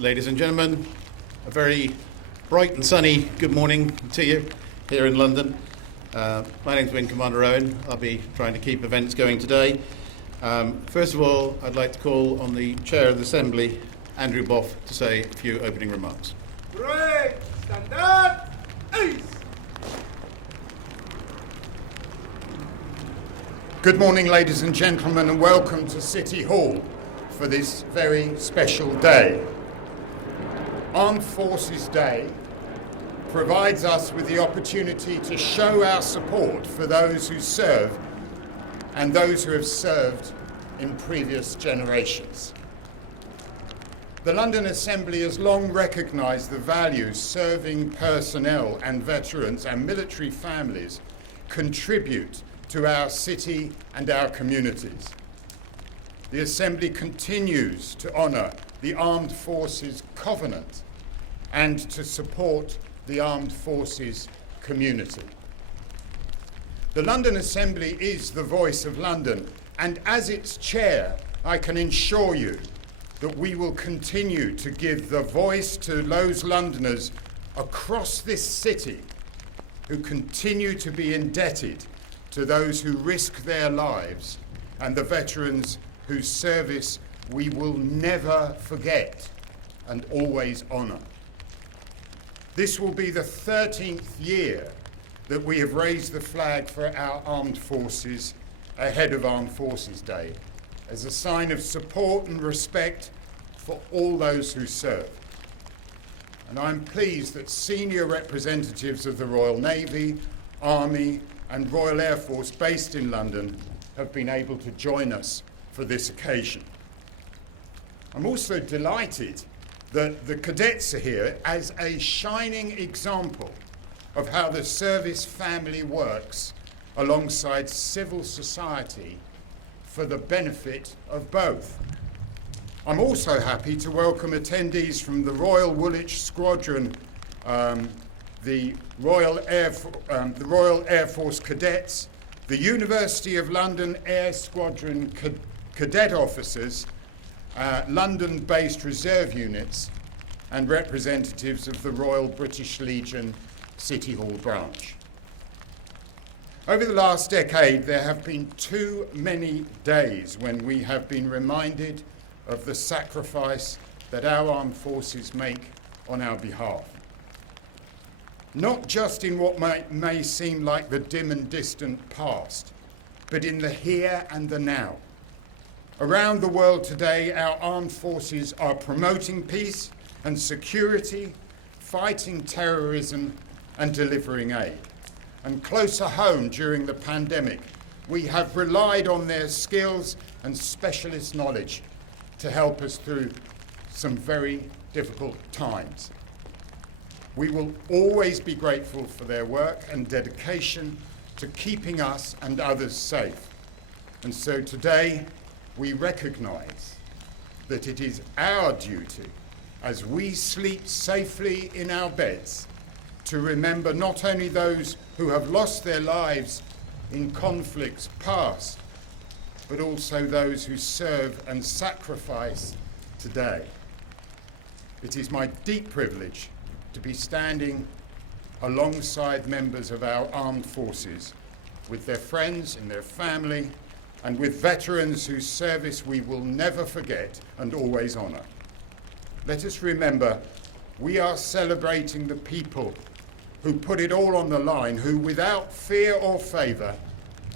Ladies and gentlemen, a very bright and sunny good morning to you here in London. My name's Wing Commander Owen. I'll be trying to keep events going today. First of all, I'd like to call on the Chair of the Assembly, Andrew Boff, to say a few opening remarks. Great! Stand up! Ace! Good morning, ladies and gentlemen, and welcome to City Hall for this very special day. Armed Forces Day provides us with the opportunity to show our support for those who serve and those who have served in previous generations. The London Assembly has long recognised the value serving personnel and veterans and military families contribute to our city and our communities. The Assembly continues to honour the Armed Forces Covenant and to support the Armed Forces community. The London Assembly is the voice of London, and as its chair, I can assure you that we will continue to give the voice to those Londoners across this city who continue to be indebted to those who risk their lives and the veterans whose service we will never forget and always honour. This will be the 13th year that we have raised the flag for our armed forces ahead of Armed Forces Day as a sign of support and respect for all those who serve. And I'm pleased that senior representatives of the Royal Navy, Army and Royal Air Force based in London have been able to join us for this occasion. I'm also delighted that the cadets are here as a shining example of how the service family works alongside civil society for the benefit of both. I'm also happy to welcome attendees from the Royal Woolwich Squadron, the Royal Air Force Cadets, the University of London Air Squadron Cadet Officers, London-based reserve units, and representatives of the Royal British Legion City Hall branch. Over the last decade, there have been too many days when we have been reminded of the sacrifice that our armed forces make on our behalf. Not just in what may seem like the dim and distant past, but in the here and the now. Around the world today, our armed forces are promoting peace and security, fighting terrorism and delivering aid. And closer home during the pandemic, we have relied on their skills and specialist knowledge to help us through some very difficult times. We will always be grateful for their work and dedication to keeping us and others safe. And so today, we recognise that it is our duty, as we sleep safely in our beds, to remember not only those who have lost their lives in conflicts past, but also those who serve and sacrifice today. It is my deep privilege to be standing alongside members of our armed forces, with their friends and their family, and with veterans whose service we will never forget and always honour. Let us remember, we are celebrating the people who put it all on the line, who without fear or favour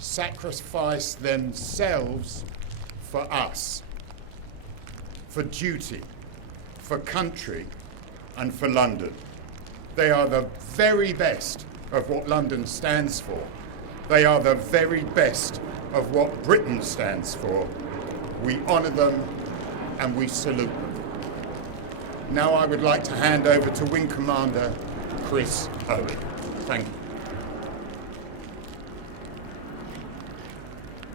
sacrifice themselves for us, for duty, for country and for London. They are the very best of what London stands for. They are the very best of what Britain stands for. We honour them and we salute them. Now I would like to hand over to Wing Commander Chris Owen. Thank you.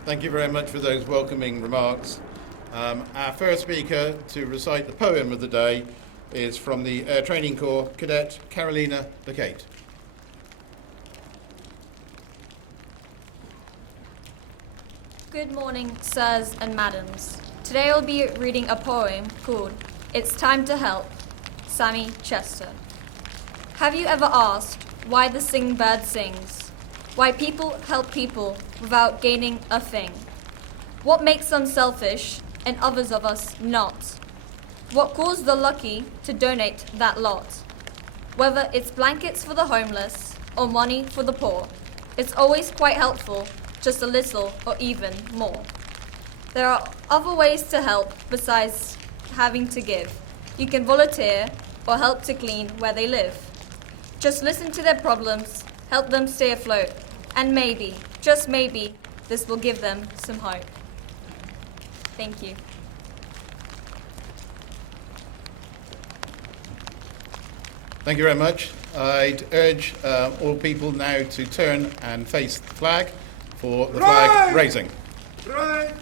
Thank you very much for those welcoming remarks. Our first speaker to recite the poem of the day is from the Air Training Corps Cadet Carolina Lacate. Good morning, sirs and madams. Today I'll be reading a poem called It's time to help. Sammy Chester. Have you ever asked why the sing bird sings? Why people help people without gaining a thing? What makes some selfish and others of us not? What caused the lucky to donate that lot? Whether it's blankets for the homeless or money for the poor, it's always quite helpful, just a little or even more. There are other ways to help besides having to give. You can volunteer or help to clean where they live. Just listen to their problems, help them stay afloat, and maybe, just maybe, this will give them some hope. Thank you. Thank you very much. I'd urge all people now to turn and face the flag for the flag raising. Right hand!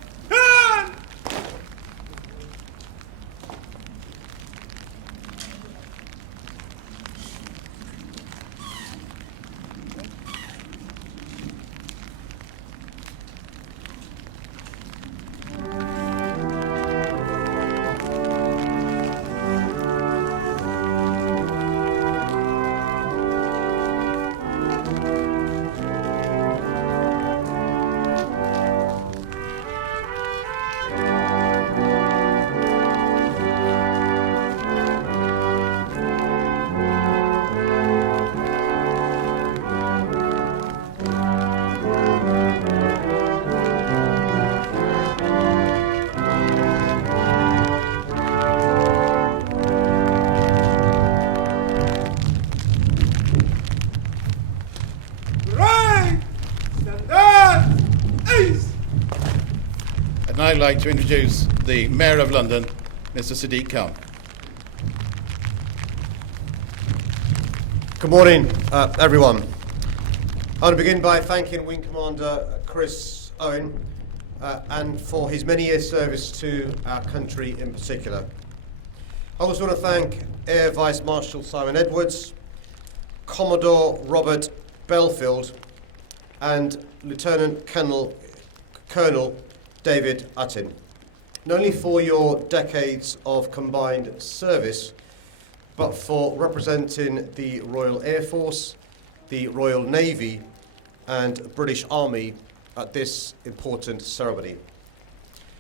I'd like to introduce the Mayor of London, Mr. Sadiq Khan. Good morning, everyone. I want to begin by thanking Wing Commander Chris Owen and for his many years' service to our country in particular. I also want to thank Air Vice Marshal Simon Edwards, Commodore Robert Belfield, and Lieutenant Colonel David Uttin, not only for your decades of combined service, but for representing the Royal Air Force, the Royal Navy, and British Army at this important ceremony.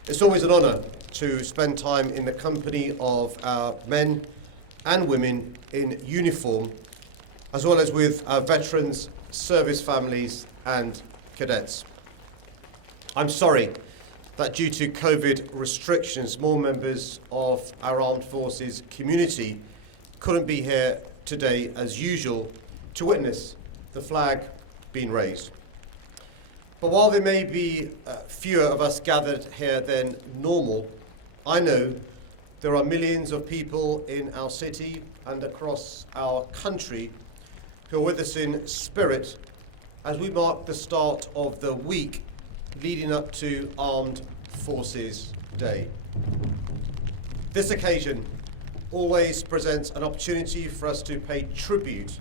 It's always an honour to spend time in the company of our men and women in uniform, as well as with our veterans, service families, and cadets. I'm sorry that due to COVID restrictions, more members of our armed forces community couldn't be here today as usual to witness the flag being raised. But while there may be fewer of us gathered here than normal, I know there are millions of people in our city and across our country who are with us in spirit as we mark the start of the week leading up to Armed Forces Day. This occasion always presents an opportunity for us to pay tribute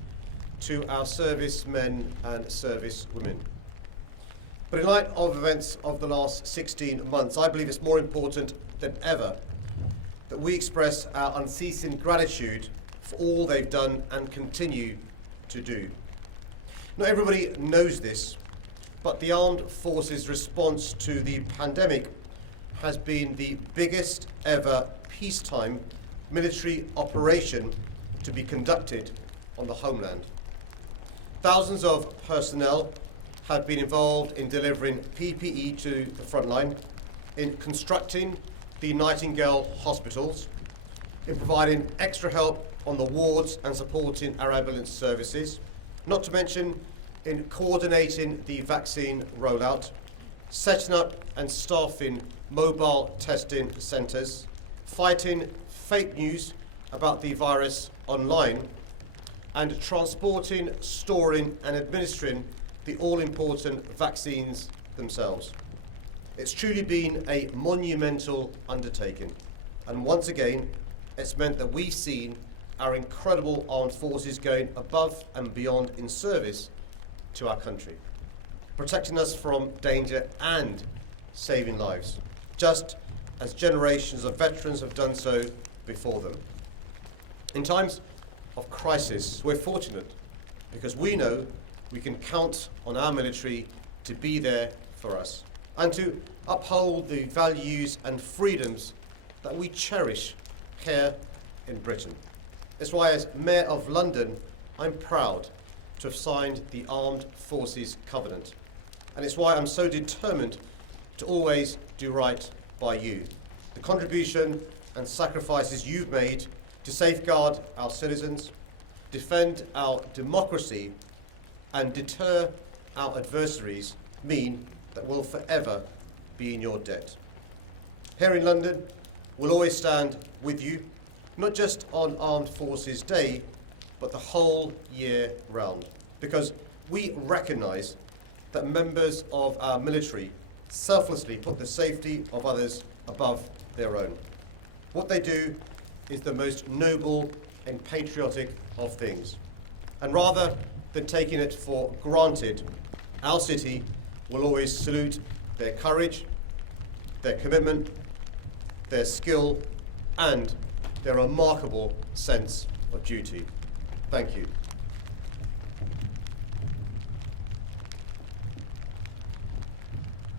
to our servicemen and servicewomen. But in light of events of the last 16 months, I believe it's more important than ever that we express our unceasing gratitude for all they've done and continue to do. Not everybody knows this, but the Armed Forces response to the pandemic has been the biggest ever peacetime military operation to be conducted on the homeland. Thousands of personnel have been involved in delivering PPE to the front line, in constructing the Nightingale hospitals, in providing extra help on the wards and supporting our ambulance services, not to mention in coordinating the vaccine rollout, setting up and staffing mobile testing centres, fighting fake news about the virus online, and transporting, storing and administering the all-important vaccines themselves. It's truly been a monumental undertaking, and once again, it's meant that we've seen our incredible armed forces going above and beyond in service to our country, protecting us from danger and saving lives, just as generations of veterans have done so before them. In times of crisis, we're fortunate because we know we can count on our military to be there for us and to uphold the values and freedoms that we cherish here in Britain. It's why, as Mayor of London, I'm proud to have signed the Armed Forces Covenant. And it's why I'm so determined to always do right by you. The contribution and sacrifices you've made to safeguard our citizens, defend our democracy, and deter our adversaries mean that we'll forever be in your debt. Here in London, we'll always stand with you, not just on Armed Forces Day, but the whole year round, because we recognise that members of our military selflessly put the safety of others above their own. What they do is the most noble and patriotic of things. And rather than taking it for granted, our city will always salute their courage, their commitment, their skill, and their remarkable sense of duty. Thank you.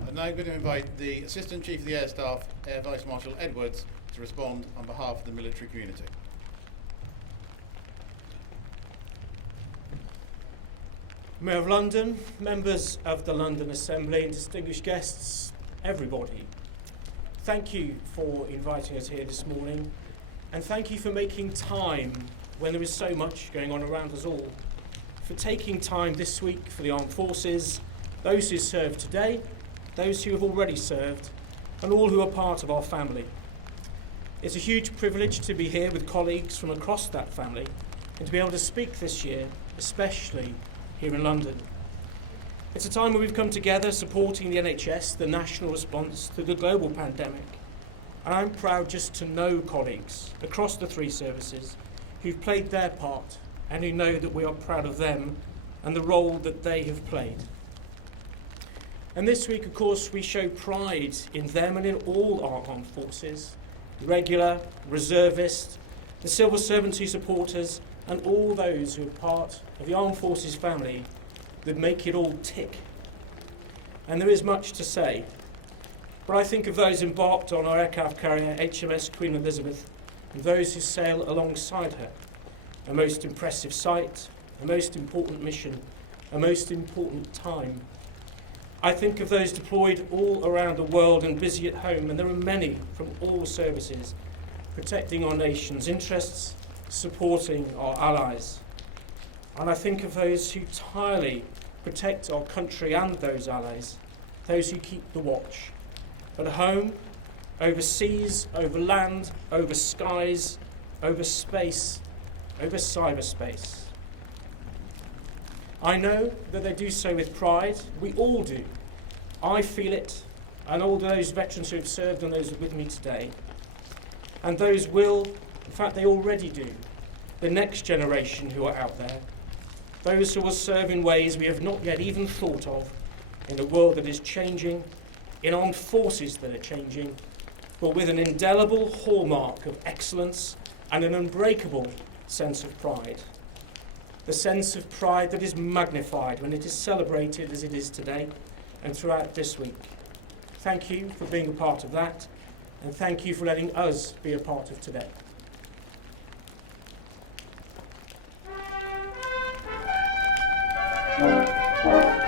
I'm now going to invite the Assistant Chief of the Air Staff, Air Vice Marshal Edwards, to respond on behalf of the military community. Mayor of London, members of the London Assembly and distinguished guests, everybody. Thank you for inviting us here this morning, and thank you for making time when there is so much going on around us all, for taking time this week for the armed forces, those who serve today, those who have already served, and all who are part of our family. It's a huge privilege to be here with colleagues from across that family and to be able to speak this year, especially here in London. It's a time where we've come together supporting the NHS, the national response to the global pandemic. And I'm proud just to know colleagues across the three services who've played their part and who know that we are proud of them and the role that they have played. And this week, of course, we show pride in them and in all our armed forces, regular, reservists, the civil servants who support us, and all those who are part of the armed forces family that make it all tick. And there is much to say, but I think of those embarked on our aircraft carrier HMS Queen Elizabeth and those who sail alongside her. A most impressive sight, a most important mission, a most important time. I think of those deployed all around the world and busy at home, and there are many from all services, protecting our nation's interests, supporting our allies. And I think of those who tirelessly protect our country and those allies, those who keep the watch, at home, over seas, over land, over skies, over space, over cyberspace. I know that they do so with pride. We all do. I feel it, and all those veterans who have served and those with me today. And those will, in fact they already do, the next generation who are out there, those who will serve in ways we have not yet even thought of, in a world that is changing, in armed forces that are changing, but with an indelible hallmark of excellence and an unbreakable sense of pride. The sense of pride that is magnified when it is celebrated as it is today and throughout this week. Thank you for being a part of that, and thank you for letting us be a part of today. Thank you.